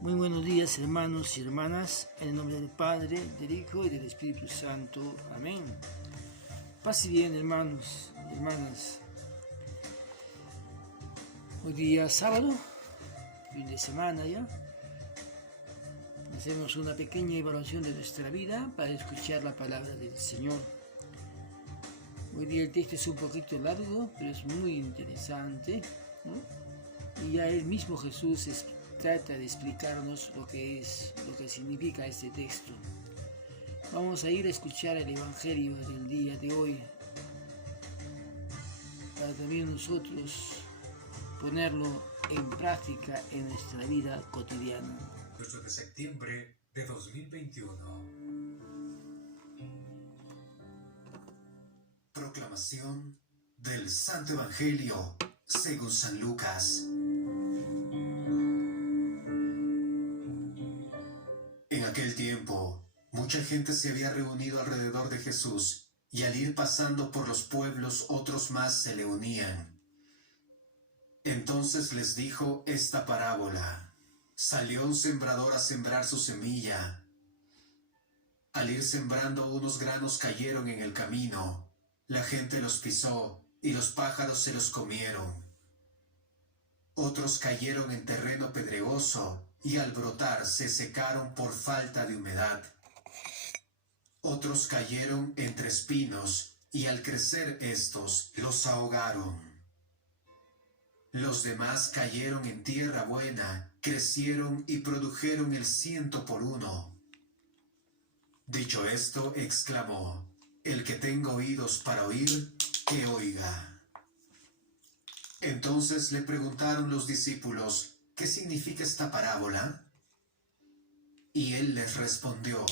Muy buenos días, hermanos y hermanas, en el nombre del Padre, del Hijo y del Espíritu Santo. Amén. Paz y bien, hermanos y hermanas. Hoy día sábado, fin de semana ya. Hacemos una pequeña evaluación de nuestra vida para escuchar la palabra del Señor. Hoy día el texto es un poquito largo, pero es muy interesante, ¿no? Y ya el mismo Jesús trata de explicarnos lo que significa este texto. Vamos a ir a escuchar el Evangelio del día de hoy, para también nosotros ponerlo en práctica en nuestra vida cotidiana. 8 de septiembre de 2021. Proclamación del Santo Evangelio según San Lucas. En aquel tiempo, mucha gente se había reunido alrededor de Jesús, y al ir pasando por los pueblos, otros más se le unían. Entonces les dijo esta parábola: salió un sembrador a sembrar su semilla. Al ir sembrando, unos granos cayeron en el camino. La gente los pisó, y los pájaros se los comieron. Otros cayeron en terreno pedregoso, y al brotar se secaron por falta de humedad. Otros cayeron entre espinos, y al crecer estos los ahogaron. Los demás cayeron en tierra buena, crecieron y produjeron el 100 por 1. Dicho esto, exclamó: el que tenga oídos para oír, que oiga. Entonces le preguntaron los discípulos: ¿qué significa esta parábola? Y él les respondió: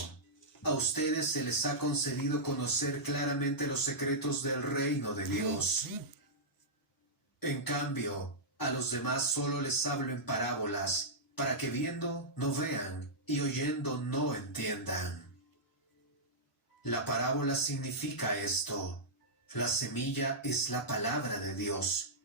a ustedes se les ha concedido conocer claramente los secretos del reino de Dios. En cambio, a los demás solo les hablo en parábolas, para que viendo no vean y oyendo no entiendan. La parábola significa esto: la semilla es la palabra de Dios.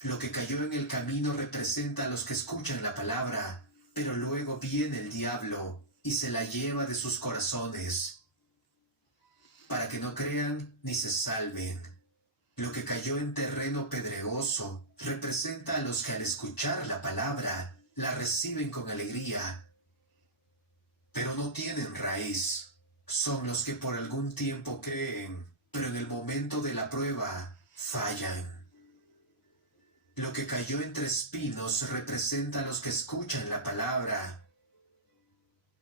Lo que cayó en el camino representa a los que escuchan la palabra, pero luego viene el diablo y se la lleva de sus corazones, para que no crean ni se salven. Lo que cayó en terreno pedregoso representa a los que al escuchar la palabra la reciben con alegría, pero no tienen raíz. Son los que por algún tiempo creen, pero en el momento de la prueba fallan. Lo que cayó entre espinos representa a los que escuchan la palabra,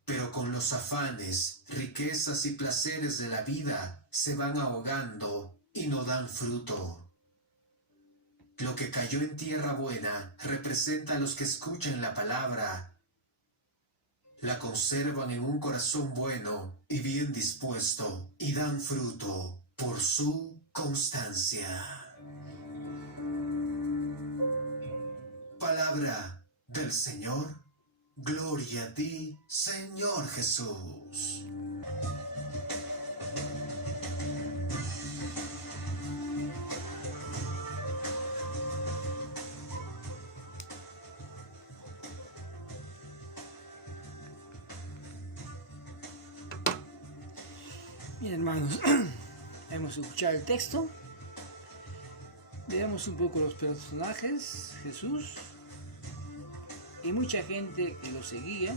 pero con los afanes, riquezas y placeres de la vida se van ahogando y no dan fruto. Lo que cayó en tierra buena representa a los que escuchan la palabra, la conservan en un corazón bueno y bien dispuesto, y dan fruto por su constancia. Palabra del Señor. Gloria a ti, Señor Jesús. Bien, hermanos, hemos escuchado el texto. Veamos un poco los personajes: Jesús y mucha gente que lo seguía,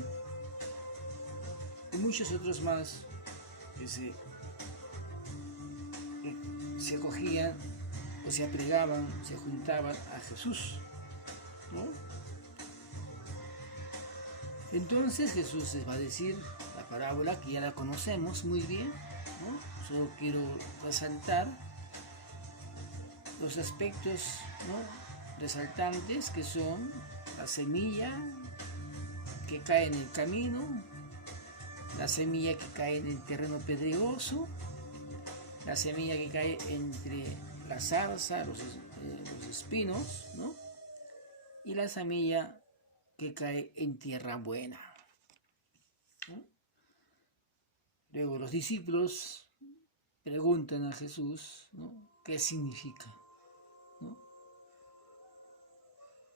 y muchos otros más que se acogían o se apregaban, se juntaban a Jesús, ¿no? Entonces Jesús les va a decir la parábola que ya la conocemos muy bien, ¿no? Solo quiero resaltar los aspectos, ¿no?, resaltantes, que son la semilla que cae en el camino, la semilla que cae en el terreno pedregoso, la semilla que cae entre la zarza, los espinos, ¿no?, y la semilla que cae en tierra buena, ¿no? Luego los discípulos preguntan a Jesús, ¿no?, ¿qué significa? ¿No?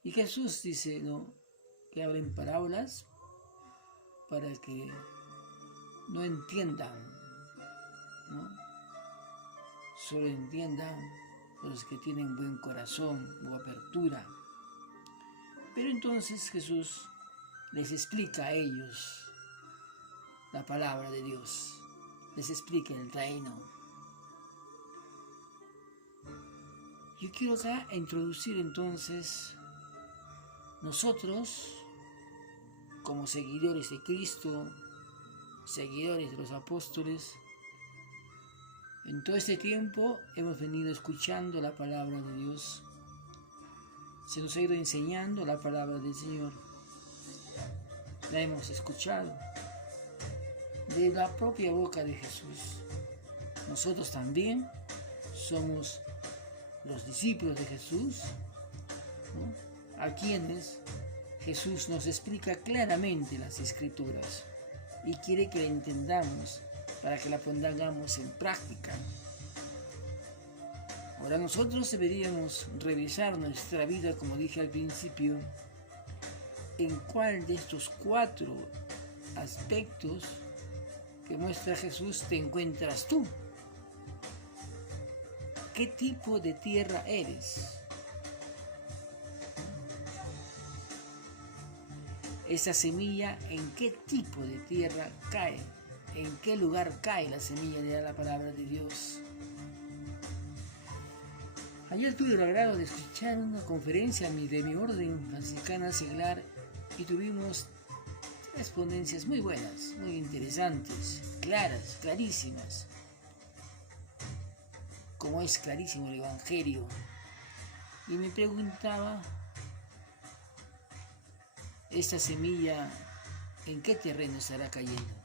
Y Jesús dice, ¿no?, que hablen parábolas para que no entiendan, ¿no? Solo entiendan los que tienen buen corazón o apertura. Pero entonces Jesús les explica a ellos la palabra de Dios, les explica el reino. Yo quiero acá introducir entonces nosotros, como seguidores de Cristo, seguidores de los apóstoles, en todo este tiempo hemos venido escuchando la palabra de Dios. Se nos ha ido enseñando la palabra del Señor. La hemos escuchado de la propia boca de Jesús. Nosotros también somos los discípulos de Jesús, ¿no? A quienes Jesús nos explica claramente las Escrituras y quiere que la entendamos para que la pongamos en práctica. Ahora nosotros deberíamos revisar nuestra vida, como dije al principio, en cuál de estos 4 aspectos que muestra Jesús te encuentras tú. ¿Qué tipo de tierra eres? Esa semilla, ¿en qué tipo de tierra cae? ¿En qué lugar cae la semilla de la palabra de Dios? Ayer tuve el agrado de escuchar una conferencia de mi orden franciscana seglar y tuvimos 3 ponencias muy buenas, muy interesantes, claras, clarísimas, como es clarísimo el Evangelio. Y me preguntaba, ¿esta semilla en qué terreno estará cayendo?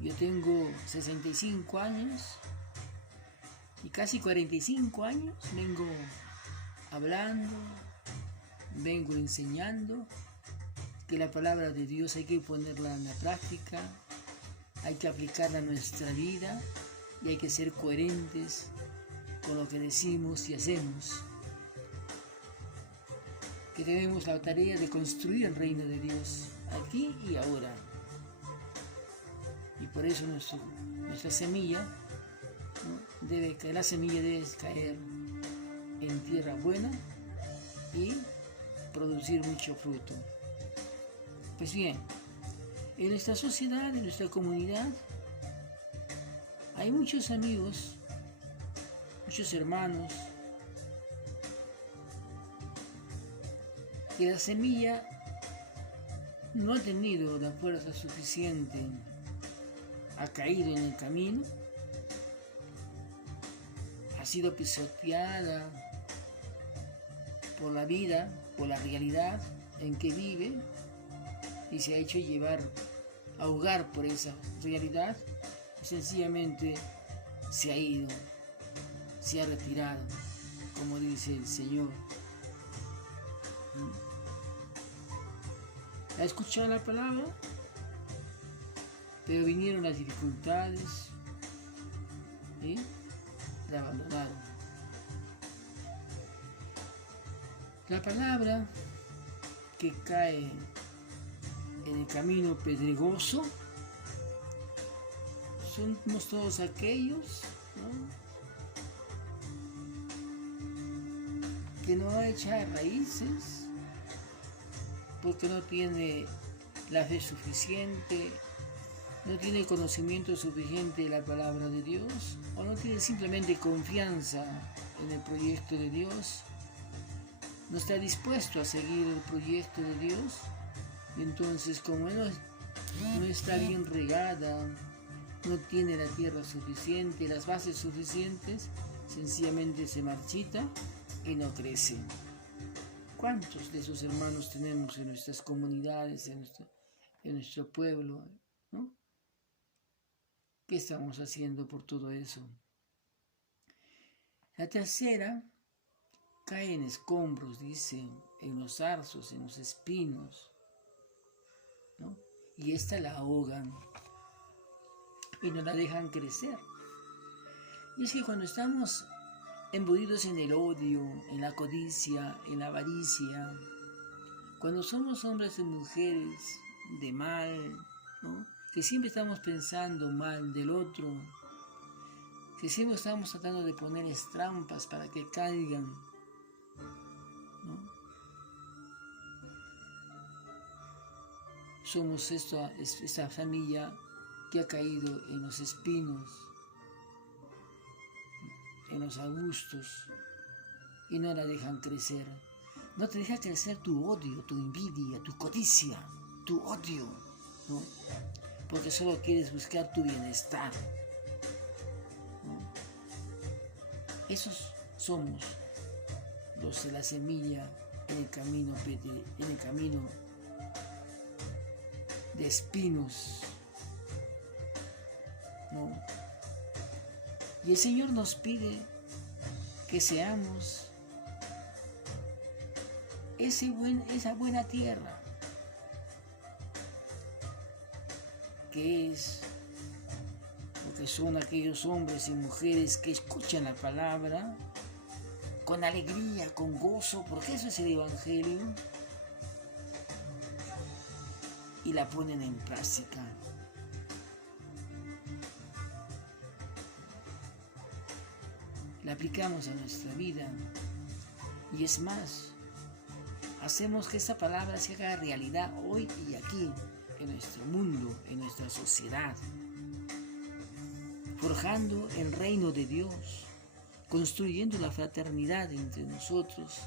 Yo tengo 65 años y casi 45 años vengo hablando, vengo enseñando que la palabra de Dios hay que ponerla en la práctica, hay que aplicarla a nuestra vida y hay que ser coherentes con lo que decimos y hacemos. Que tenemos la tarea de construir el reino de Dios aquí y ahora. Y por eso nuestra semilla, ¿no? La semilla debe caer en tierra buena y producir mucho fruto. Pues bien, en nuestra sociedad, en nuestra comunidad, hay muchos amigos, muchos hermanos, que la semilla no ha tenido la fuerza suficiente, ha caído en el camino, ha sido pisoteada por la vida, por la realidad en que vive y se ha hecho ahogar por esa realidad y sencillamente se ha ido, se ha retirado, como dice el Señor. Ha escuchado la palabra, pero vinieron las dificultades y la abandonaron. La palabra que cae en el camino pedregoso somos todos aquellos, ¿no?, que no echa raíces porque no tiene la fe suficiente, no tiene conocimiento suficiente de la palabra de Dios, o no tiene simplemente confianza en el proyecto de Dios, no está dispuesto a seguir el proyecto de Dios. Y entonces, como no está bien regada, no tiene la tierra suficiente, las bases suficientes, sencillamente se marchita y no crece. ¿Cuántos de esos hermanos tenemos en nuestras comunidades, en nuestro pueblo, ¿no? ¿Qué estamos haciendo por todo eso? La tercera cae en escombros, dice, en los zarzos, en los espinos, ¿no? Y esta la ahogan y no la dejan crecer. Y es que cuando estamos embuidos en el odio, en la codicia, en la avaricia, Cuando somos hombres y mujeres de mal, ¿no? Que siempre estamos pensando mal del otro, que siempre estamos tratando de ponerles trampas para que caigan, ¿no? Somos esta familia que ha caído en los espinos, en los arbustos, y no la dejan crecer. No te deja crecer tu odio, tu envidia, tu codicia, tu odio, ¿no? Porque solo quieres buscar tu bienestar, ¿no? Esos somos los de la semilla en el camino de espinos, ¿no? Y el Señor nos pide que seamos esa buena tierra, que es lo que son aquellos hombres y mujeres que escuchan la palabra con alegría, con gozo, porque eso es el Evangelio, y la ponen en práctica. La aplicamos a nuestra vida, y es más, hacemos que esa palabra se haga realidad hoy y aquí, en nuestro mundo, en nuestra sociedad, forjando el reino de Dios, construyendo la fraternidad entre nosotros,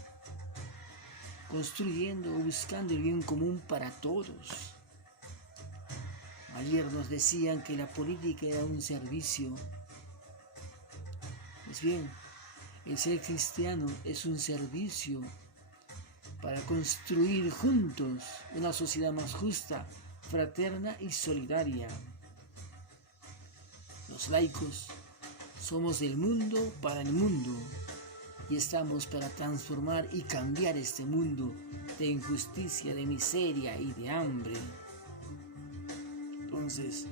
construyendo o buscando el bien común para todos. Ayer nos decían que la política era un servicio. Pues bien, el ser cristiano es un servicio para construir juntos una sociedad más justa, fraterna y solidaria. Los laicos somos del mundo para el mundo y estamos para transformar y cambiar este mundo de injusticia, de miseria y de hambre. Entonces,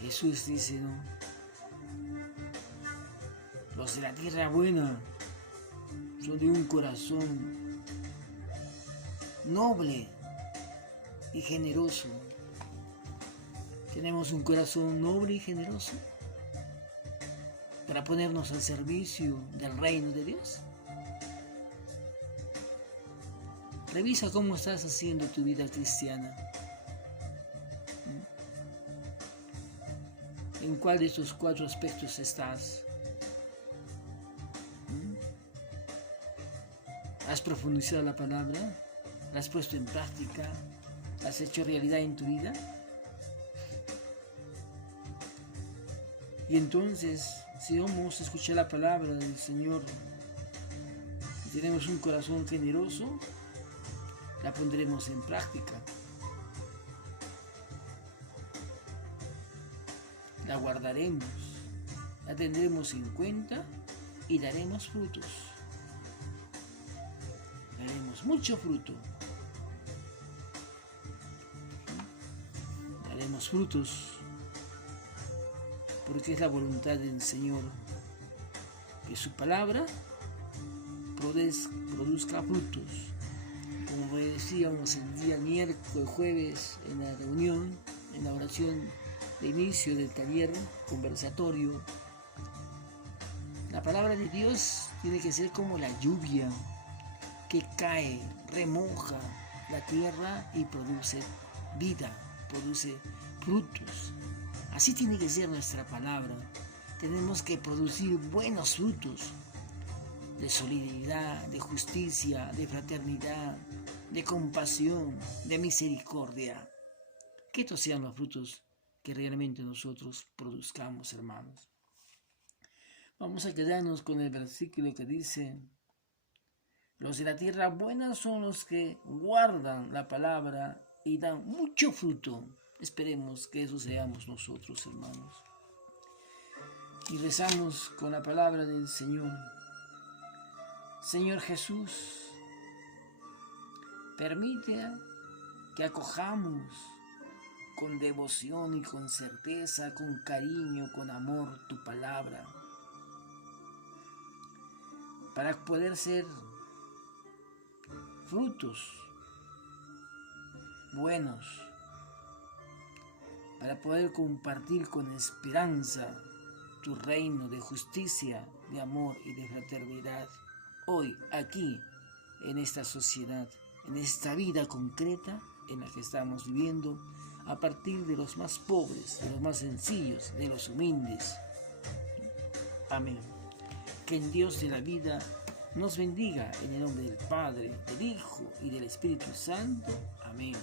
Jesús dice, ¿no? Los de la tierra buena son de un corazón noble y generoso. Tenemos un corazón noble y generoso para ponernos al servicio del reino de Dios. Revisa cómo estás haciendo tu vida cristiana. ¿En cuál de estos 4 aspectos estás? ¿Has profundizado la palabra? ¿La has puesto en práctica? ¿La has hecho realidad en tu vida? Y entonces, si vamos a escuchar la palabra del Señor y tenemos un corazón generoso, la pondremos en práctica. La guardaremos, la tendremos en cuenta y daremos frutos. Daremos mucho fruto. Daremos frutos porque es la voluntad del Señor que su palabra produzca frutos. Como decíamos el día miércoles, jueves, en la reunión, en la oración de inicio del taller conversatorio, la palabra de Dios tiene que ser como la lluvia que cae, remoja la tierra y produce vida, produce frutos. Así tiene que ser nuestra palabra. Tenemos que producir buenos frutos de solidaridad, de justicia, de fraternidad, de compasión, de misericordia. Que estos sean los frutos que realmente nosotros produzcamos, hermanos. Vamos a quedarnos con el versículo que dice: los de la tierra buena son los que guardan la palabra y dan mucho fruto. Esperemos que eso seamos nosotros, hermanos. Y rezamos con la palabra del Señor. Señor Jesús, permite que acojamos con devoción y con certeza, con cariño, con amor tu palabra, para poder ser frutos buenos, para poder compartir con esperanza tu reino de justicia, de amor y de fraternidad. Hoy, aquí, en esta sociedad, en esta vida concreta en la que estamos viviendo, a partir de los más pobres, de los más sencillos, de los humildes. Amén. Que el Dios de la vida nos bendiga en el nombre del Padre, del Hijo y del Espíritu Santo. Amén.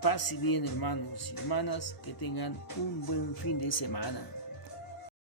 Paz y bien, hermanos y hermanas, que tengan un buen fin de semana.